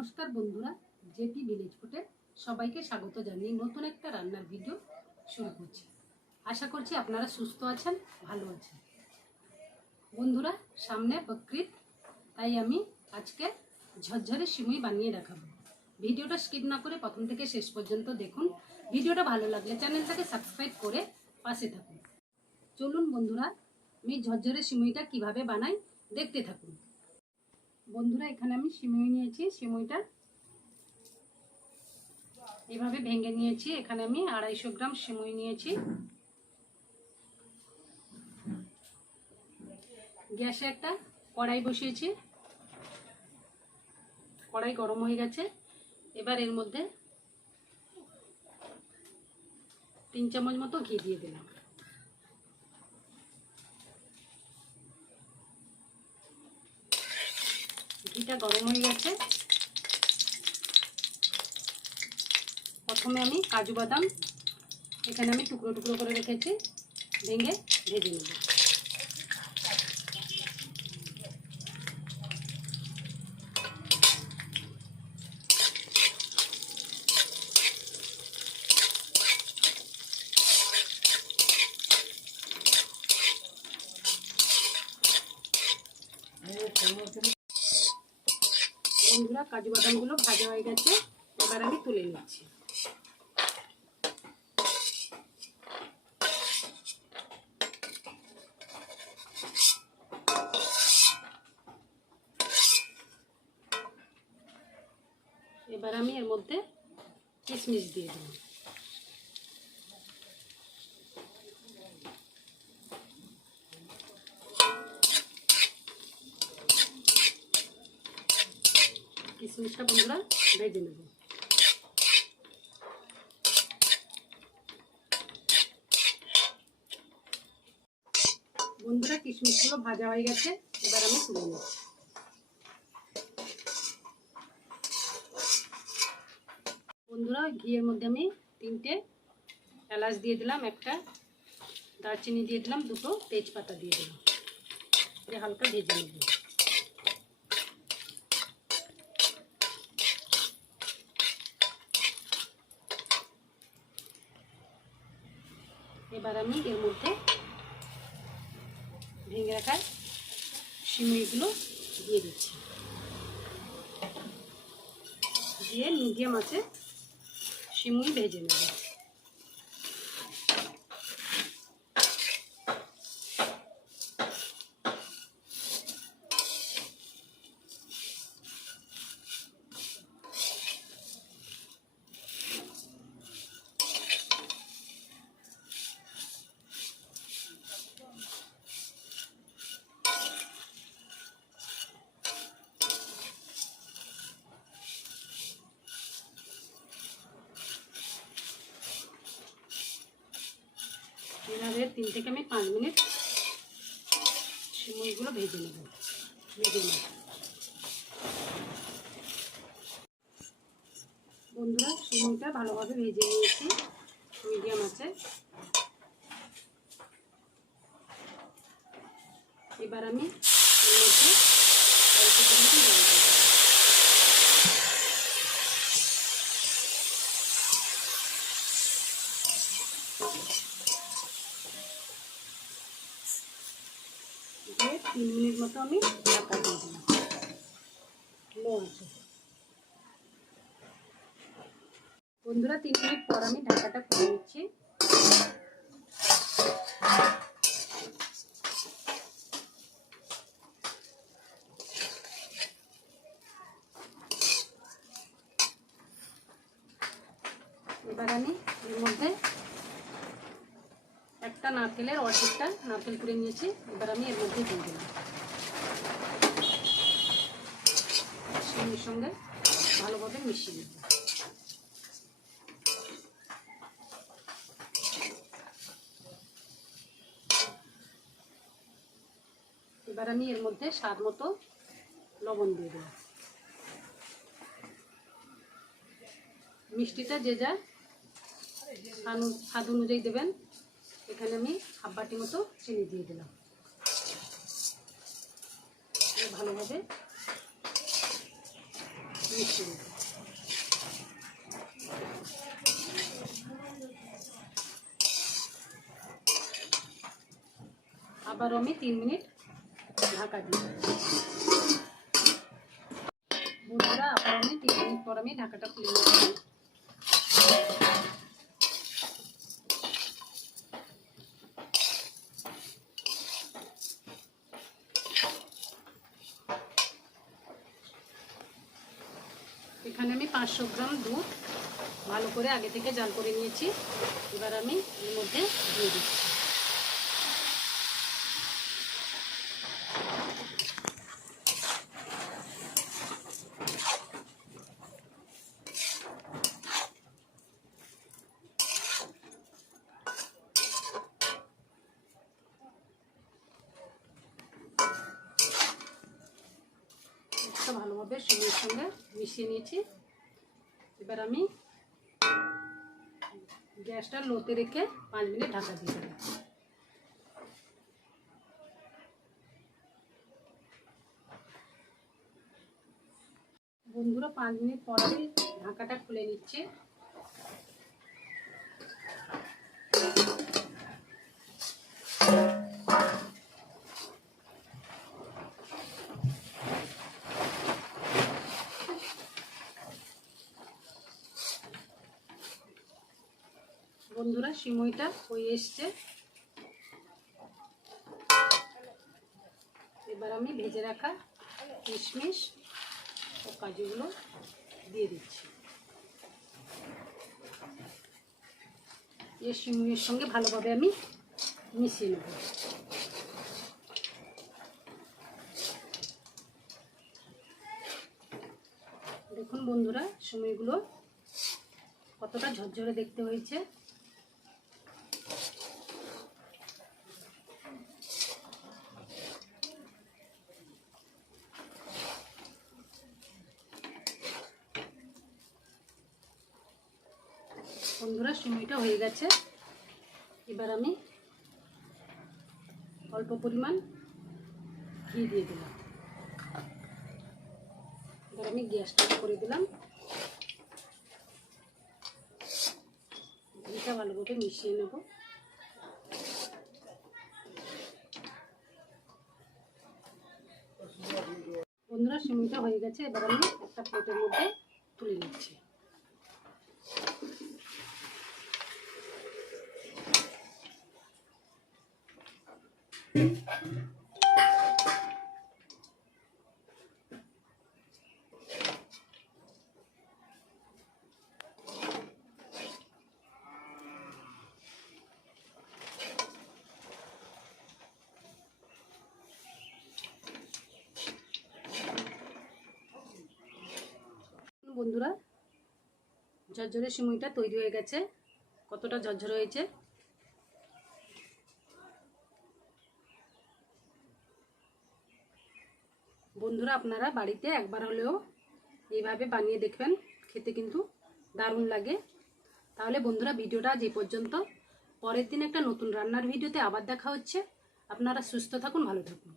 নমস্কার বন্ধুরা, JP village ফুটে সবাইকে স্বাগত জানিয়ে নতুন একটা রান্নার ভিডিও শুরু করছি। আশা করছি আপনারা সুস্থ আছেন, ভালো আছেন। বন্ধুরা, সামনে বকরিদ তাই আমি আজকে ঝরঝরে সিমুই বানিয়ে দেখাবো। ভিডিওটা স্কিপ না করে প্রথম থেকে শেষ পর্যন্ত দেখুন। ভিডিওটা ভালো লাগলে চ্যানেলটাকে সাবস্ক্রাইব করে পাশে থাকুন। চলুন বন্ধুরা, আমি ঝরঝরে সিমুইটা কীভাবে বানাই দেখতে থাকুন। বন্ধুরা, এখানে আমি সিমুই নিয়েছি। সিমুইটা এভাবে ভেঙে নিয়েছি। এখানে আমি আড়াইশো গ্রাম সিমুই নিয়েছি। গ্যাসে একটা কড়াই বসিয়েছি। কড়াই গরম হয়ে গেছে। এবার এর মধ্যে তিন চামচ মতো ঘি দিয়ে দিলাম। ঘিটা গরম হয়ে গেছে। প্রথমে আমি কাজু বাদাম, এখানে আমি টুকরো টুকরো করে রেখেছি, ভেঙে ভেজে নেব। বন্ধুরা কাজু বাদামগুলো ভাজা হয়ে গেছে। এবার আমি তুলে নিচ্ছি। এবার আমি এর মধ্যে কিশমিশ দিয়ে দেবো। কিশমিশটা বন্ধুরা ভেজে নেব। বন্ধুরা কিশমিশগুলো ভাজা হয়ে গেছে, এবার আমি তুলে নেব। বন্ধুরা ঘিয়ের মধ্যে আমি তিনটে এলাচ দিয়ে দিলাম, একটা দারচিনি দিয়ে দিলাম, দুটো তেজপাতা দিয়ে দিলাম। হালকা ভেজে নেব। এবার আমি এর মধ্যে ভেঙে রাখা শিমড়িগুলো দিয়ে দিচ্ছি। দিয়ে মিডিয়াম আছে সিমুই ভেজে নেব। এভাবে তিন থেকে আমি পাঁচ মিনিট সিমুইগুলো ভেজে নেব। ভেজে নেব। বন্ধুরা সিমুইটা ভালোভাবে ভেজে নিয়েছি, মিডিয়াম আছে। এবার আমি এর মধ্যে অল্প পরিমাণে জল দিয়ে দেবো। দিয়ে তিন মিনিট মতো আমি ঢাকা দিয়ে দিলাম। লো আছে। বন্ধুরা, তিন মিনিট পর আমি ঢাকাটা খুলে নিচ্ছি। এবার আমি এর মধ্যে নারকেলের অর্ধেকটা নারকেল কুড়ে নিয়েছি, এবার আমি এর মধ্যে দিয়ে দিলাম। সিমের সঙ্গে ভালোভাবে মিশিয়ে দেব এবার আমি এর মধ্যে স্বাদ মতো লবণ দিয়ে দেব। মিষ্টিটা যে যা স্বাদ অনুযায়ী দেবেন। এখানে আমি হাফ মতো চিনি দিয়ে দিলাম। ভালোভাবে মিশিয়ে নেব। আবার আমি তিন মিনিট ঢাকা দিই বন্ধুরা আবার আমি তিন মিনিট পর আমি ঢাকাটা খুলে নিচ্ছি এখানে আমি পাঁচশো গ্রাম দুধ ভালো করে আগে থেকে জাল করে নিয়েছি। এবার আমি এর মধ্যে দিয়ে দিচ্ছি। সময়ের সঙ্গে মিশিয়ে নিয়েছি। এবার আমি গ্যাসটা লোতে রেখে পাঁচ মিনিট ঢাকা দিয়ে দেবো। বন্ধুরা, পাঁচ মিনিট পরে ঢাকাটা খুলে নিচ্ছে। বন্ধুরা, সিমইটা হয়ে এসছে। এবার আমি ভেজে রাখা কিশমিশ ও কাজুগুলো দিয়ে দিচ্ছি। এই সিমইয়ের সঙ্গে ভালোভাবে আমি মিশিয়ে নেব। দেখুন বন্ধুরা সময়গুলো কতটা ঝরঝরে দেখতে হয়েছে। বন্ধুরা, সিমইটা হয়ে গেছে। এবার আমি অল্প পরিমাণ ঘি দিয়ে দিলাম। এবার আমি গ্যাসটা করে দিলাম। ঘিটা ভালোভাবে মিশিয়ে নেব। বন্ধুরা, সিমইটা হয়ে গেছে। এবার আমি একটা প্লেটের মধ্যে তুলে নিচ্ছি। বন্ধুরা ঝরঝরে সিমুইটা তৈরি হয়ে গেছে। কতটা ঝরঝরে হয়েছে? বন্ধুরা, আপনারা বাড়িতে একবার হলেও এইভাবে বানিয়ে দেখবেন। খেতে কিন্তু দারুণ লাগে। তাহলে বন্ধুরা, ভিডিওটা যে পর্যন্ত। পরের দিন একটা নতুন রান্নার ভিডিওতে আবার দেখা হচ্ছে। আপনারা সুস্থ থাকুন, ভালো থাকুন।